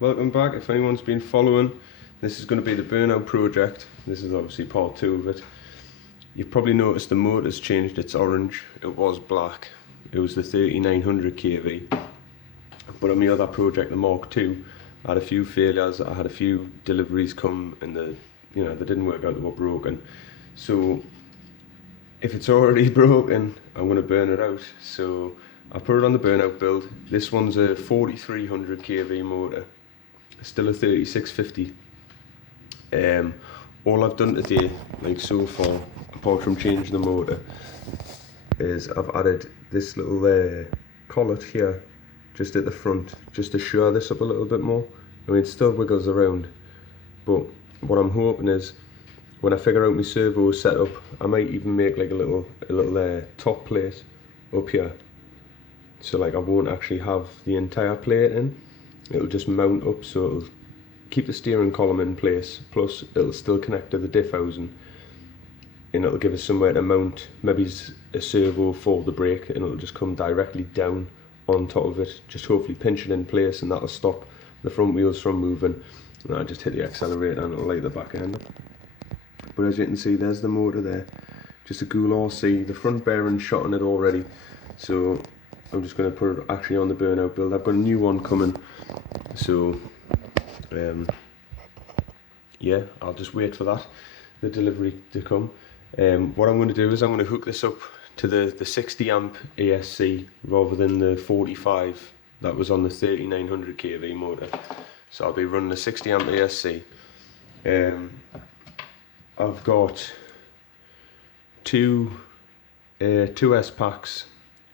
Welcome back. If anyone's been following, this is going to be the Burnout project. This is obviously part 2 of it. You've probably noticed the motor's changed its orange. It was black. It was the 3900 kV. But on the other project, the Mark II, I had a few failures. I had a few deliveries come and they didn't work out, they were broken. So if it's already broken, I'm going to burn it out. So I put it on the Burnout build. This one's a 4300 kV motor. Still a 3650. All I've done today, like so far, apart from changing the motor, is I've added this little collet here, just at the front, just to shore this up a little bit more. I mean, it still wiggles around, but what I'm hoping is, when I figure out my servo setup, I might even make like a little top plate up here. So like I won't actually have the entire plate in. It'll just mount up, so it'll keep the steering column in place, plus it'll still connect to the diff housing, and it'll give us somewhere to mount maybe a servo for the brake, and it'll just come directly down on top of it, just hopefully pinch it in place, and that'll stop the front wheels from moving. And I just hit the accelerator and it'll light the back end up. But as you can see, there's the motor there, just a Gould RC. The front bearing's shot on it already, so I'm just going to put it actually on the Burnout build. I've got a new one coming, so yeah, I'll just wait for that, the delivery to come. What I'm going to do is I'm going to hook this up to the 60 amp ESC rather than the 45 that was on the 3900 kV motor. So I'll be running the 60 amp ESC. I've got two 2S packs.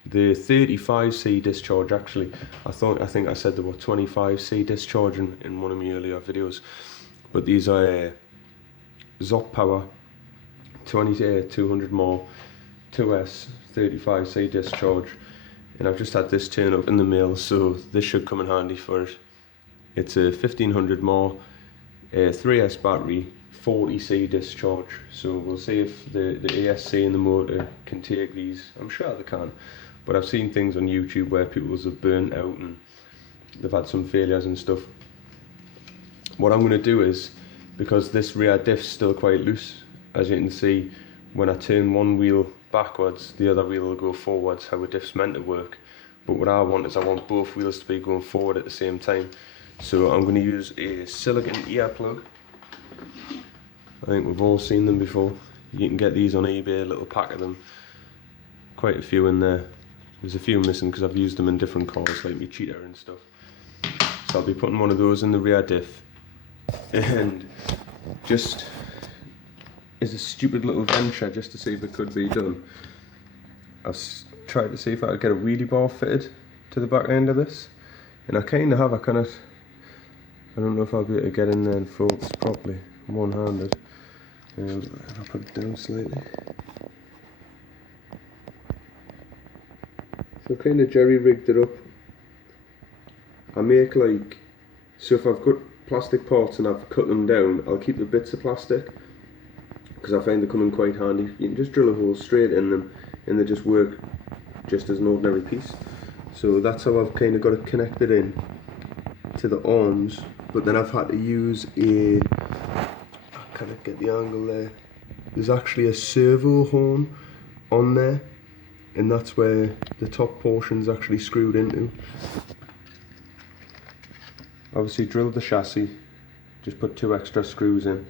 The 35C discharge, actually, I think I said there were 25C discharge in one of my earlier videos, but these are ZOP Power 200 more 2S 35C discharge, and I've just had this turn up in the mail, so this should come in handy for it. It's a 1500 more 3S battery, 40C discharge, so we'll see if the ESC and the motor can take these. I'm sure they can. But I've seen things on YouTube where people have burnt out and they've had some failures and stuff. What I'm going to do is, because this rear diff's still quite loose, as you can see, when I turn one wheel backwards, the other wheel will go forwards, how a diff's meant to work. But what I want is I want both wheels to be going forward at the same time. So I'm going to use a silicon ear plug. I think we've all seen them before. You can get these on eBay, a little pack of them. Quite a few in there. There's a few missing because I've used them in different cars, like my Cheetah and stuff. So I'll be putting one of those in the rear diff. And just as a stupid little venture, just to see if it could be done, I've tried to see if I could get a wheelie bar fitted to the back end of this. And I kind of have, I don't know if I'll be able to get in there and focus properly, one-handed. I'll put it down slightly. So kind of jerry-rigged it up. I make like, so if I've got plastic parts and I've cut them down, I'll keep the bits of plastic, because I find they come in quite handy. You can just drill a hole straight in them and they just work just as an ordinary piece. So that's how I've kind of got it connected in to the arms, but then I've had to use I can't get the angle there. There's actually a servo horn on there, and that's where the top portion's actually screwed into. Obviously drilled the chassis, just put 2 extra screws in.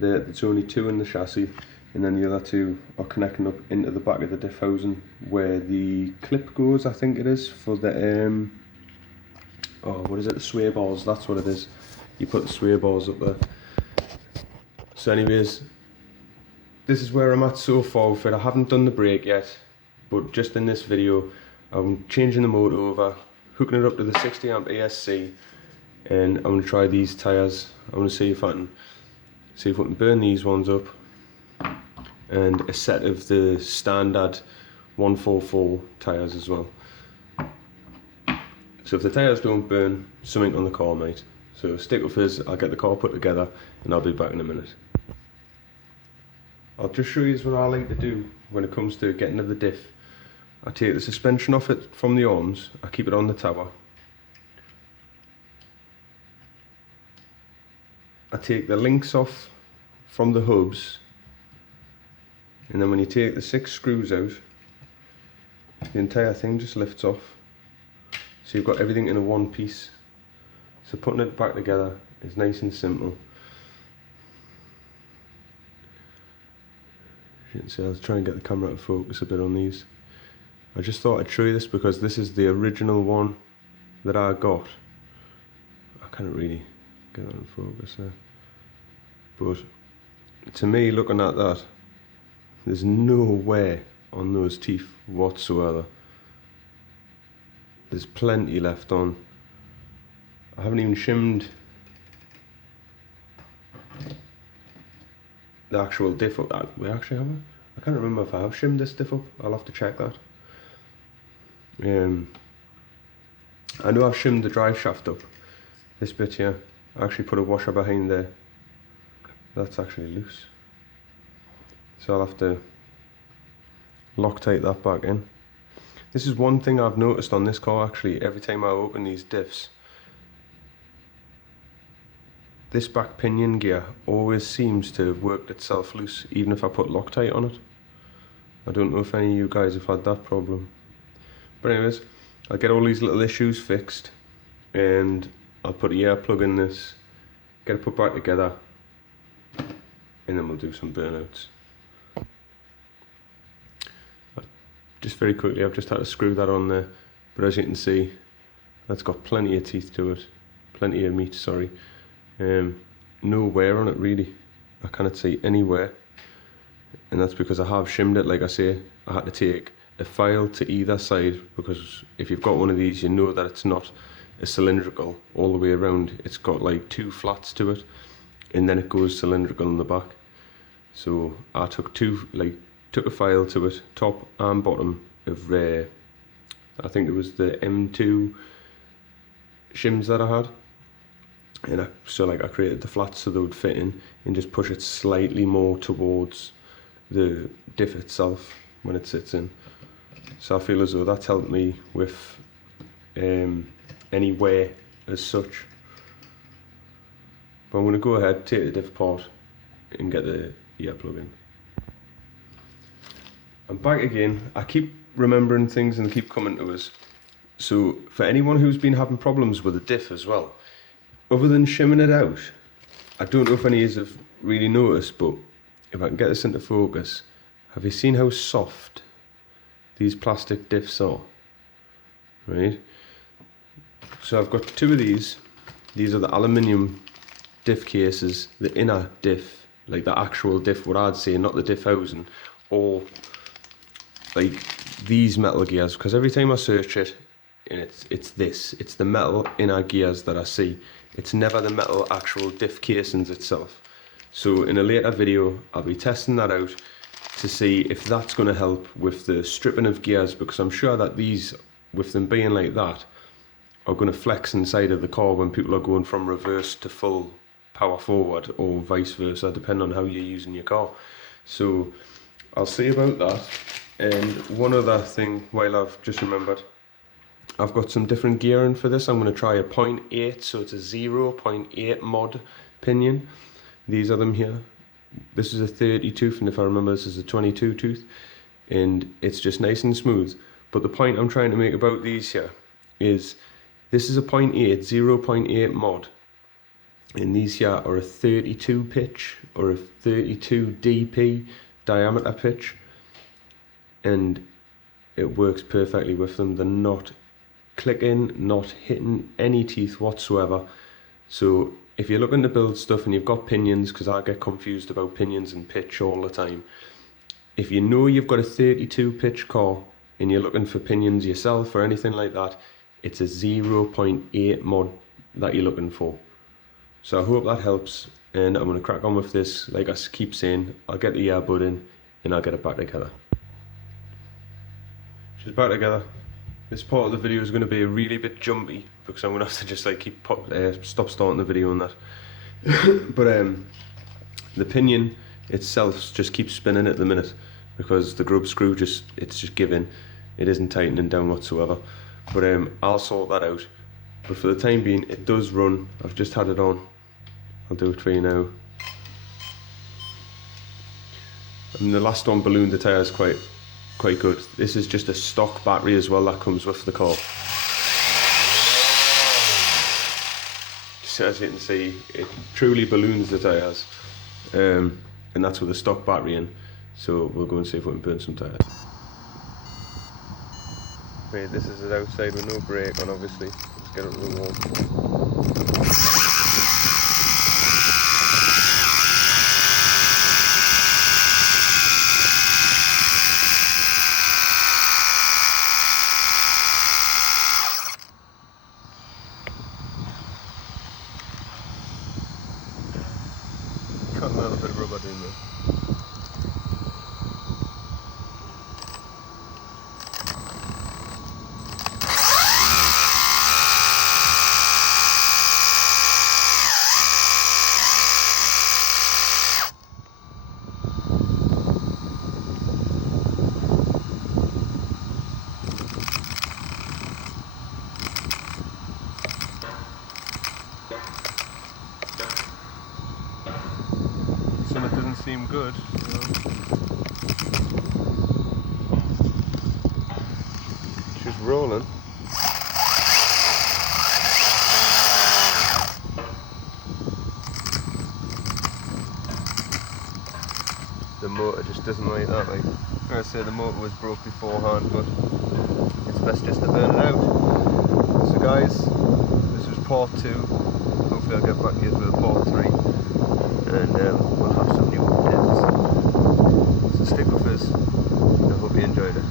There's only 2 in the chassis, and then the other 2 are connecting up into the back of the diff housing where the clip goes, I think it is, for the what is it, the sway bars, that's what it is. You put the sway bars up there. So anyways, this is where I'm at so far with it. I haven't done the brake yet, but just in this video I'm changing the motor over, hooking it up to the 60 amp ESC, and I'm going to try these tyres. I'm going to see if I can burn these ones up, and a set of the standard 144 tyres as well. So if the tyres don't burn, something on the car might. So stick with us, I'll get the car put together and I'll be back in a minute. I'll just show you what I like to do when it comes to getting to the diff. I take the suspension off it from the arms, I keep it on the tower, I take the links off from the hubs, and then when you take the 6 screws out, the entire thing just lifts off. So you've got everything in a one piece. So putting it back together is nice and simple. As you can see, I'll try and get the camera to focus a bit on these. I just thought I'd show you this because this is the original one that I got. I can't really get that in focus there. But to me, looking at that, there's no wear on those teeth whatsoever. There's plenty left on. I haven't even shimmed the actual diff up. We actually have it. I can't remember if I have shimmed this diff up. I'll have to check that. I know I've shimmed the drive shaft up. This bit here. I actually put a washer behind there. That's actually loose. So I'll have to Loctite that back in. This is one thing I've noticed on this car actually, every time I open these diffs. This back pinion gear always seems to have worked itself loose, even if I put Loctite on it. I don't know if any of you guys have had that problem. But anyways, I'll get all these little issues fixed, and I'll put a air plug in this, get it put back together, and then we'll do some burnouts. Just very quickly, I've just had to screw that on there, but as you can see, that's got plenty of teeth to it, plenty of meat, sorry. No wear on it really, I cannot see any wear, and that's because I have shimmed it. Like I say, I had to take a file to either side, because if you've got one of these, you know that it's not a cylindrical all the way around. It's got like 2 flats to it, and then it goes cylindrical in the back. So I took took a file to it, top and bottom of I think it was the M2 shims that I had, and I created the flats so they would fit in, and just push it slightly more towards the diff itself when it sits in. So I feel as though that's helped me with any wear as such. But I'm going to go ahead, take the diff apart and get the ear plug in. I'm back again. I keep remembering things and they keep coming to us. So for anyone who's been having problems with the diff as well, other than shimming it out, I don't know if any of you have really noticed, but if I can get this into focus, have you seen how soft these plastic diffs are? Right? So I've got 2 of these. These are the aluminium diff cases, the inner diff, like the actual diff, what I'd say, not the diff housing, or like these metal gears, because every time I search it, and it's the metal inner gears that I see. It's never the metal actual diff casings itself. So in a later video, I'll be testing that out to see if that's going to help with the stripping of gears, because I'm sure that these, with them being like that, are going to flex inside of the car when people are going from reverse to full power forward, or vice versa, depending on how you're using your car. So I'll see about that. And one other thing, while I've just remembered, I've got some different gearing for this. I'm going to try a 0.8, so it's a 0.8 mod pinion. These are them here. This is a 30 tooth, and if I remember, this is a 22 tooth, and it's just nice and smooth. But the point I'm trying to make about these here is this is a 0.8 mod, and these here are a 32 pitch or a 32 DP diameter pitch, and it works perfectly with them. They're not clicking, not hitting any teeth whatsoever. So if you're looking to build stuff and you've got pinions, because I get confused about pinions and pitch all the time, if you know you've got a 32 pitch car and you're looking for pinions yourself or anything like that, it's a 0.8 mod that you're looking for. So I hope that helps, and I'm going to crack on with this. Like I keep saying, I'll get the earbud in and I'll get it back together. She's back together. This part of the video is going to be a really bit jumpy, because I'm going to have to just like stop starting the video on that. But the pinion itself just keeps spinning at the minute, because the grub screw it's just giving. It isn't tightening down whatsoever. But I'll sort that out. But for the time being, it does run. I've just had it on. I'll do it for you now. And the last one ballooned the tyres quite good. This is just a stock battery as well that comes with the car. So as you can see, it truly balloons the tyres, and that's with a stock battery in. So we'll go and see if we can burn some tyres. Wait, this is it outside with no brake on, obviously. Let's get it to the wall. Got a little bit of rubber in there. It doesn't seem good, you know. It's just rolling. The motor just doesn't like that. Like I say, the motor was broke beforehand, but it's best just to burn it out. So guys, this was part 2. Hopefully I'll get back to you with part 3. And we'll have some new updates. So stick with us, and I hope you enjoyed it.